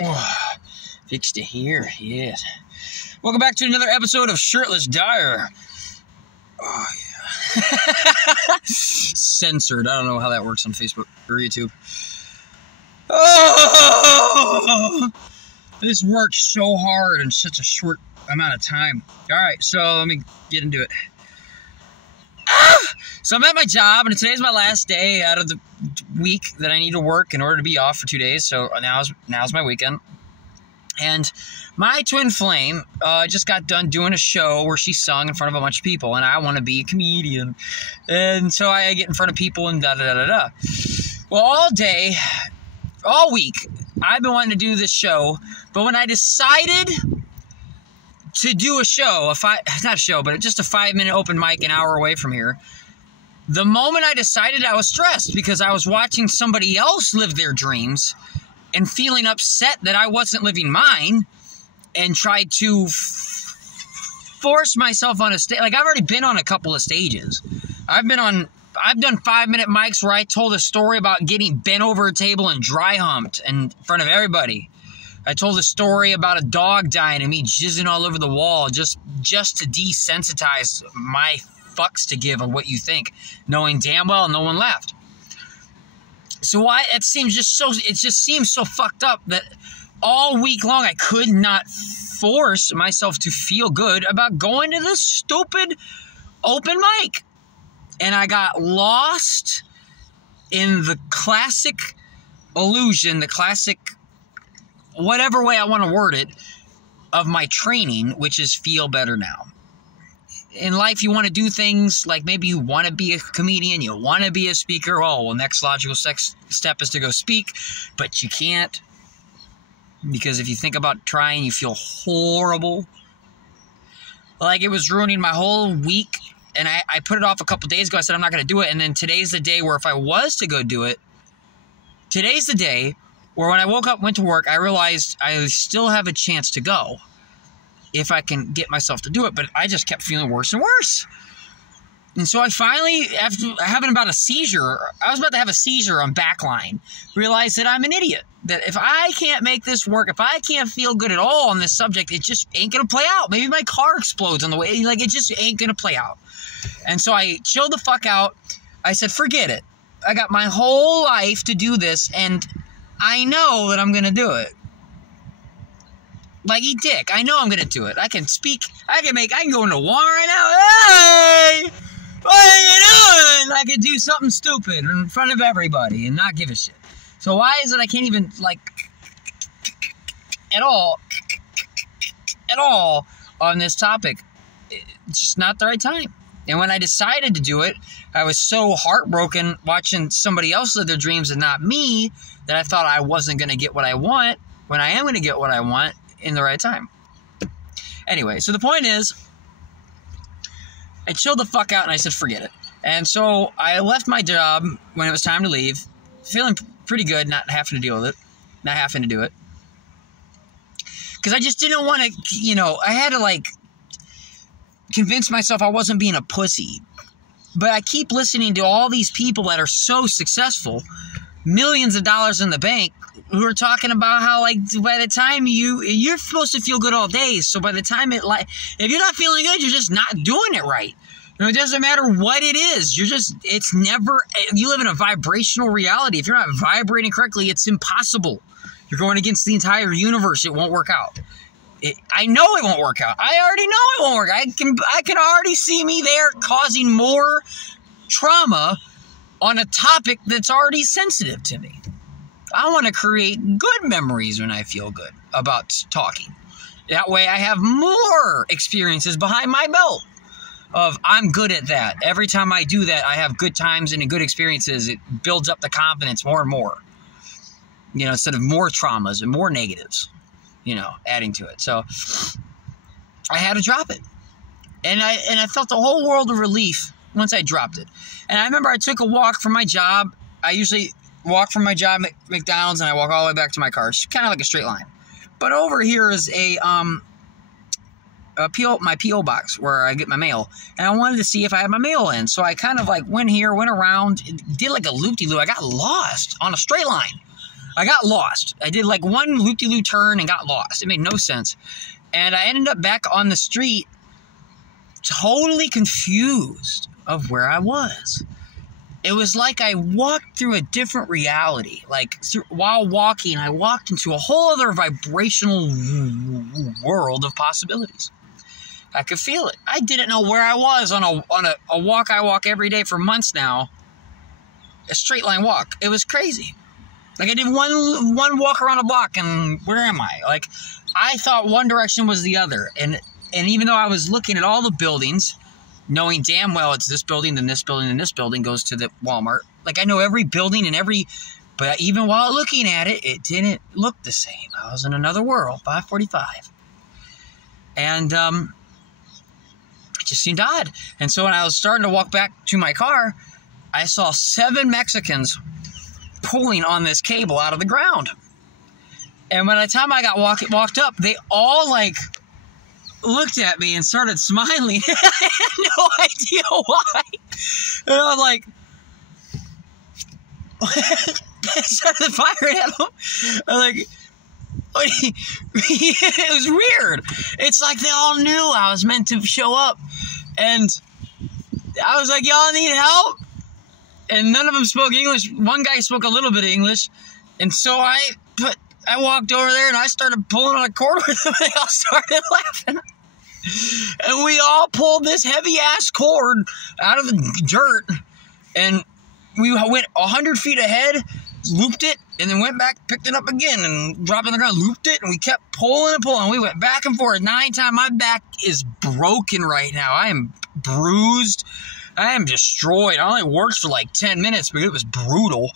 Oh, fixed it here, yes. Welcome back to another episode of Shirtless Dyer. Oh, yeah. Censored. I don't know how that works on Facebook or YouTube. Oh! This worked so hard in such a short amount of time. Alright, so let me get into it. So I'm at my job, and today's my last day out of the week that I need to work in order to be off for 2 days. So now's my weekend. And my twin flame just got done doing a show where she sung in front of a bunch of people, and I want to be a comedian. And so I get in front of people and da-da-da-da-da. Well, all week, I've been wanting to do this show, but when I decided to do a show, not a show, but just a 5-minute open mic an hour away from here, the moment I decided, I was stressed because I was watching somebody else live their dreams and feeling upset that I wasn't living mine, and tried to force myself on a stage. Like, I've already been on a couple of stages. I've done 5-minute mics where I told a story about getting bent over a table and dry humped in front of everybody. I told a story about a dog dying and me jizzing all over the wall just to desensitize my fucks to give on what you think, knowing damn well no one laughed. So it just seems so fucked up that all week long I could not force myself to feel good about going to this stupid open mic. And I got lost in the classic illusion, the classic, whatever way I want to word it, of my training, which is feel better now. In life, you want to do things like maybe you want to be a comedian, you want to be a speaker. Oh, well, next logical step is to go speak, but you can't. Because if you think about trying, you feel horrible. Like, it was ruining my whole week, and I put it off a couple days ago. I said I'm not going to do it, and then today's the day where if I was to go do it, today's the day where when I woke up, went to work, I realized I still have a chance to go if I can get myself to do it, but I just kept feeling worse and worse. And so I finally, after having about a seizure, I was about to have a seizure on Backline, realized that I'm an idiot. That if I can't make this work, if I can't feel good at all on this subject, it just ain't going to play out. Maybe my car explodes on the way. Like, it just ain't going to play out. And so I chilled the fuck out. I said, forget it. I got my whole life to do this, and I know that I'm going to do it. Like, eat dick. I know I'm going to do it. I can speak. I can go into Walmart right now. Hey! What are you doing? I could do something stupid in front of everybody and not give a shit. So why is it I can't even, like, at all on this topic? It's just not the right time. And when I decided to do it, I was so heartbroken watching somebody else live their dreams and not me that I thought I wasn't going to get what I want when I am going to get what I want in the right time. Anyway, so the point is, I chilled the fuck out and I said, forget it. And so I left my job when it was time to leave, feeling pretty good, not having to deal with it, not having to do it. Because I just didn't want to, I had to, like, convince myself I wasn't being a pussy. But I keep listening to all these people that are so successful, millions of dollars in the bank, who are talking about how, like, by the time you're supposed to feel good all day, so by the time if you're not feeling good, you're just not doing it right. It doesn't matter what it is. You live in a vibrational reality. If you're not vibrating correctly, it's impossible. You're going against the entire universe. It won't work out. I know it won't work out. I already know it won't work. I can already see me there causing more trauma on a topic that's already sensitive to me. I want to create good memories when I feel good about talking. That way I have more experiences behind my belt of I'm good at that. Every time I do that, I have good times and good experiences. It builds up the confidence more and more. Instead of more traumas and more negatives, adding to it. So I had to drop it. And I felt a whole world of relief once I dropped it. And I remember I took a walk from my job. I usually walk from my job at McDonald's and I walk all the way back to my car. It's kind of like a straight line. But over here is my P.O. box where I get my mail. And I wanted to see if I had my mail in. So I kind of like went around, did like a loop-de-loop. I got lost on a straight line. I got lost. I did like one loop-de-loop turn and got lost. It made no sense. And I ended up back on the street, totally confused of where I was. It was like I walked through a different reality. Like, while walking, I walked into a whole other vibrational world of possibilities. I could feel it. I didn't know where I was on a walk I walk every day for months now. A straight line walk. It was crazy. Like, I did one walk around a block, and where am I? Like, I thought one direction was the other. And even though I was looking at all the buildings, knowing damn well it's this building, then this building, and this building goes to the Walmart. Like, I know every building and but even while looking at it, it didn't look the same. I was in another world, 545. And, it just seemed odd. And so when I was starting to walk back to my car, I saw 7 Mexicans pulling on this cable out of the ground. And by the time I got walked up, they all, like, looked at me and started smiling. I had no idea why. And I was like, I started firing at them. I was like, it was weird. It's like they all knew I was meant to show up. And I was like, y'all need help? And none of them spoke English. One guy spoke a little bit of English. And so I walked over there and I started pulling on a cord with them. And they all started laughing. And we all pulled this heavy-ass cord out of the dirt. And we went 100 feet ahead, looped it, and then went back, picked it up again, and dropped it on the ground, looped it, and we kept pulling and pulling. We went back and forth 9 times. My back is broken right now. I am bruised. I am destroyed. I only worked for like 10 minutes, but it was brutal.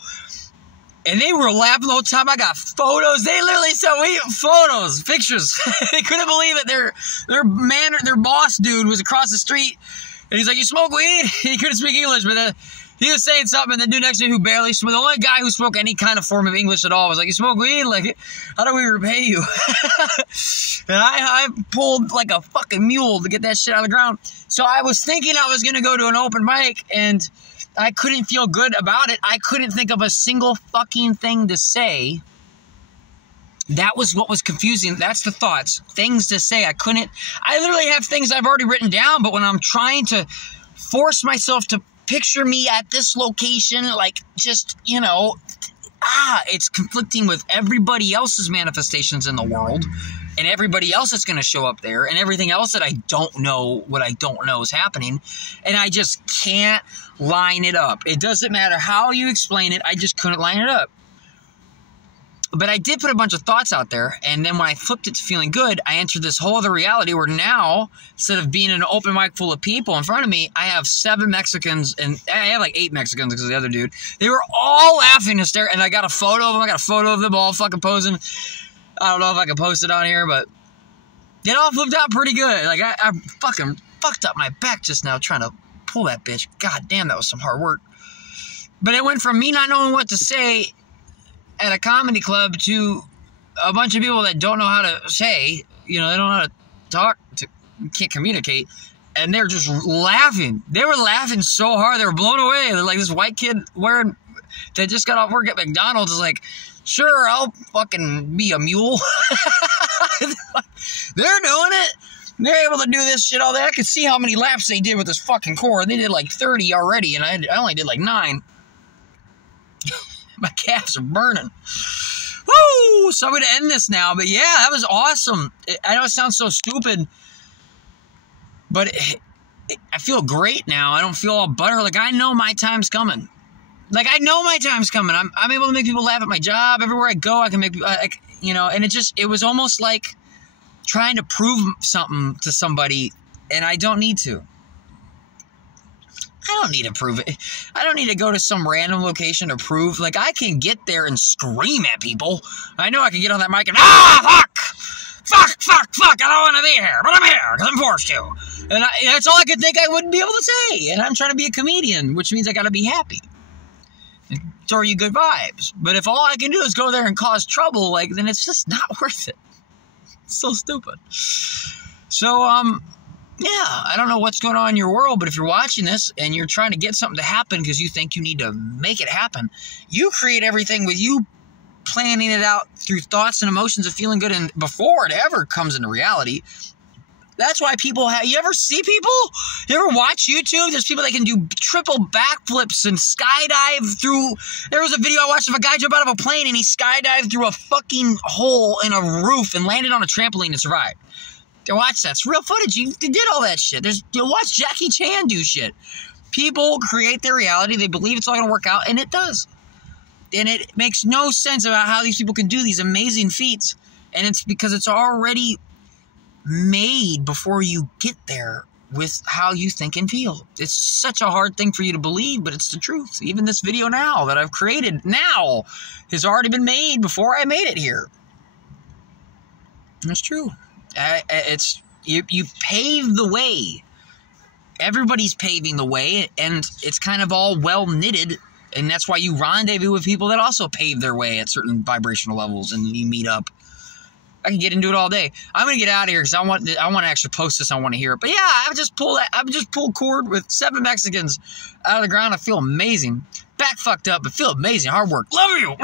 And they were laughing the whole time. I got photos. They literally said, photos, pictures. They couldn't believe it. Their boss dude was across the street. And he's like, you smoke weed? He couldn't speak English, but he was saying something. And the dude next to me who barely spoke, the only guy who spoke any kind of form of English at all was like, you smoke weed? Like, how do we repay you? And I pulled like a fucking mule to get that shit out of the ground. So I was thinking I was going to go to an open mic, and I couldn't feel good about it. I couldn't think of a single fucking thing to say. That was what was confusing. That's the thoughts. Things to say. I literally have things I've already written down, but when I'm trying to force myself to picture me at this location, like, just, it's conflicting with everybody else's manifestations in the world, and everybody else that's going to show up there, and everything else that I don't know, what I don't know is happening, and I just can't line it up. It doesn't matter how you explain it, I just couldn't line it up. But I did put a bunch of thoughts out there, and then when I flipped it to feeling good, I entered this whole other reality where now, instead of being an open mic full of people in front of me, I have 7 Mexicans, and I have like 8 Mexicans because of the other dude. They were all laughing hysterically, and I got a photo of them. I got a photo of them all fucking posing. I don't know if I can post it on here, but it all flipped out pretty good. Like, I fucking fucked up my back just now trying to pull that bitch. God damn, that was some hard work. But it went from me not knowing what to say at a comedy club to a bunch of people that don't know how to say, they don't know how to talk, can't communicate, and they're just laughing. They were laughing so hard, they were blown away. They're like, this white kid that just got off work at McDonald's is like, sure, I'll fucking be a mule. They're doing it. They're able to do this shit all day. I could see how many laps they did with this fucking cord. They did like 30 already, and I only did like 9. My calves are burning. Woo! So I'm going to end this now. But yeah, that was awesome. I know it sounds so stupid, but I feel great now. I don't feel all butthurt. Like, I know my time's coming. Like, I know my time's coming. I'm able to make people laugh at my job. Everywhere I go, I can make people, and it was almost like trying to prove something to somebody, and I don't need to. I don't need to prove it. I don't need to go to some random location to prove. Like, I can get there and scream at people. I know I can get on that mic and, fuck, I don't want to be here, but I'm here because I'm forced to. And that's all I could think I wouldn't be able to say. And I'm trying to be a comedian, which means I got to be happy and throw you good vibes. But if all I can do is go there and cause trouble, then it's just not worth it. It's so stupid. So, yeah, I don't know what's going on in your world, but if you're watching this and you're trying to get something to happen because you think you need to make it happen, you create everything with you planning it out through thoughts and emotions of feeling good and before it ever comes into reality. That's why people have, you ever see people? You ever watch YouTube? There's people that can do triple backflips and skydive through. There was a video I watched of a guy jump out of a plane and he skydived through a fucking hole in a roof and landed on a trampoline and survived. Watch that. It's real footage. They did all that shit. Watch Jackie Chan do shit. People create their reality. They believe it's all going to work out, and it does. And it makes no sense about how these people can do these amazing feats. And it's because it's already made before you get there with how you think and feel. It's such a hard thing for you to believe, but it's the truth. Even this video now that I've created now has already been made before I made it here. It's true. It's you pave the way. Everybody's paving the way, and it's kind of all well knitted, and that's why you rendezvous with people that also pave their way at certain vibrational levels, and you meet up. I can get into it all day. I'm gonna get out of here because I want to actually post this. I want to hear it. But yeah, I've just pulled cord with 7 Mexicans out of the ground. I feel amazing. Back fucked up, but feel amazing. Hard work. Love you.